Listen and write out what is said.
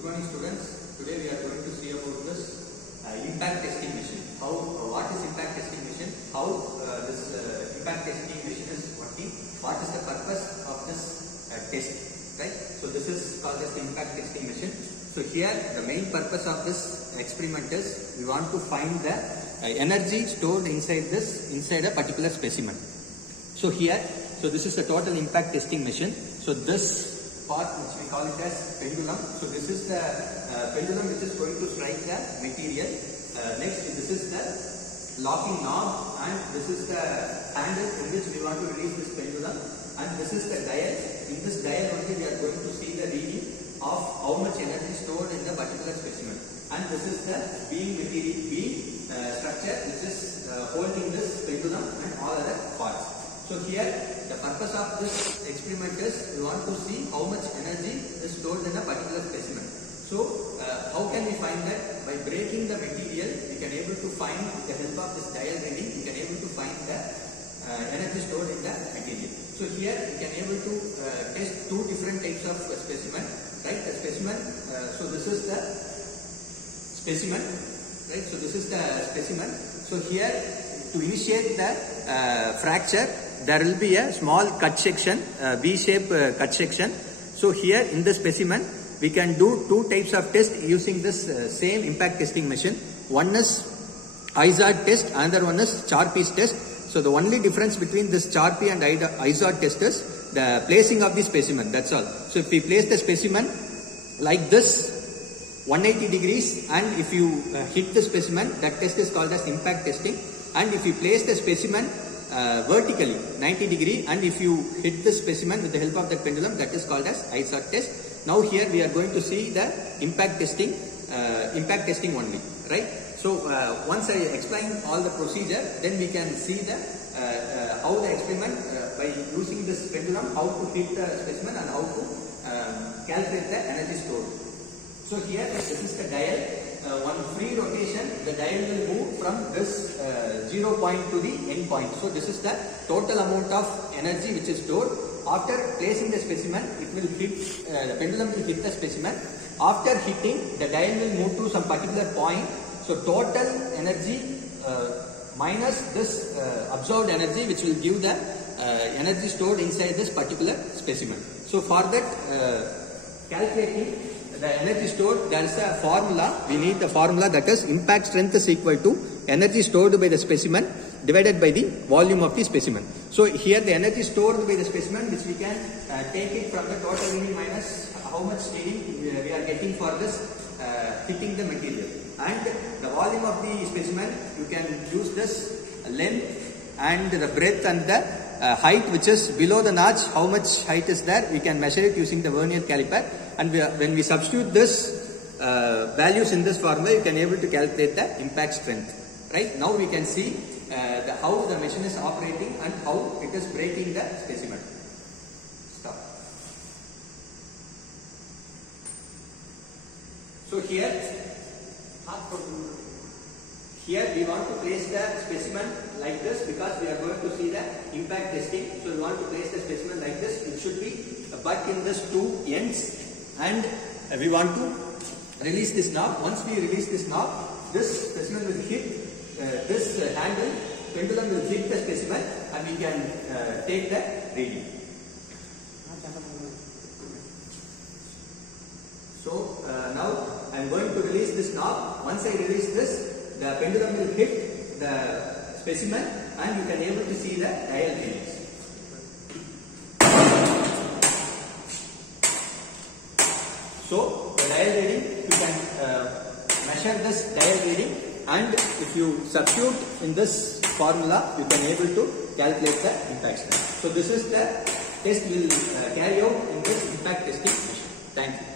Good morning, students. Today we are going to see about this impact testing machine. What is impact testing machine? How this impact testing machine is working? What is the purpose of this test? Right. So this is called as the impact testing machine. So here the main purpose of this experiment is we want to find the energy stored inside a particular specimen. So here, this is the total impact testing machine. So this part which we call it as pendulum. So this is the pendulum which is going to strike the material. Next, this is the locking knob, and this is the handle in which we want to release this pendulum, and this is the dial. In this dial only we are going to see the reading of how much energy stored in the particular specimen, and this is the beam structure which is holding this pendulum and all other parts. So here the purpose of this experiment is we want to see how much energy is stored in a particular specimen. So how can we find that? By breaking the material, we can able to find, with the help of this dial reading, we can able to find the energy stored in the material. So here we can able to test two different types of specimen, right? The specimen, so this is the specimen, right? So this is the specimen. So here to initiate the fracture, there will be a small cut section, V-shape cut section. So here in the specimen, we can do two types of test using this same impact testing machine. One is ISARD test, another one is Charpy's test. So the only difference between this Charpy and ISARD test is the placing of the specimen, that's all. So if we place the specimen like this, 180 degrees, and if you hit the specimen, that test is called as impact testing. And if you place the specimen vertically 90 degree, and if you hit the specimen with the help of that pendulum, that is called as ISARD test. Now here we are going to see the impact testing only, right? So once I explain all the procedure, then we can see the how the experiment by using this pendulum, how to hit the specimen and how to calculate the energy stored. So here this is the dial. One free rotation, the dial will move from this 0 point to the end point. So this is the total amount of energy which is stored. After placing the specimen, it will hit, the pendulum will hit the specimen. After hitting, the dial will move to some particular point. So total energy minus this absorbed energy, which will give the energy stored inside this particular specimen. So for that calculating the energy stored, there is a formula. We need the formula, that is impact strength is equal to energy stored by the specimen divided by the volume of the specimen. So here the energy stored by the specimen, which we can take it from the total reading minus how much reading we are getting for this hitting the material. And the volume of the specimen, you can use this length and the breadth and the height which is below the notch. How much height is there? We can measure it using the vernier caliper. And when we substitute this values in this formula, you can able to calculate the impact strength. Right now we can see how the machine is operating and how it is breaking the specimen. Stop. So here we want to place the specimen like this because we are going to see the impact testing. So we want to place the specimen like this. It should be a butt in this two ends, and we want to release this knob. Once we release this knob, this specimen will hit this handle, pendulum will hit the specimen, and we can take the reading. So now I am going to release this knob. Once I release this, the pendulum will hit the specimen, and you can able to see the dial readings. So the dial reading, you can measure this dial reading, and if you substitute in this formula, you can able to calculate the impact strength. So this is the test we will carry out in this impact testing machine. Thank you.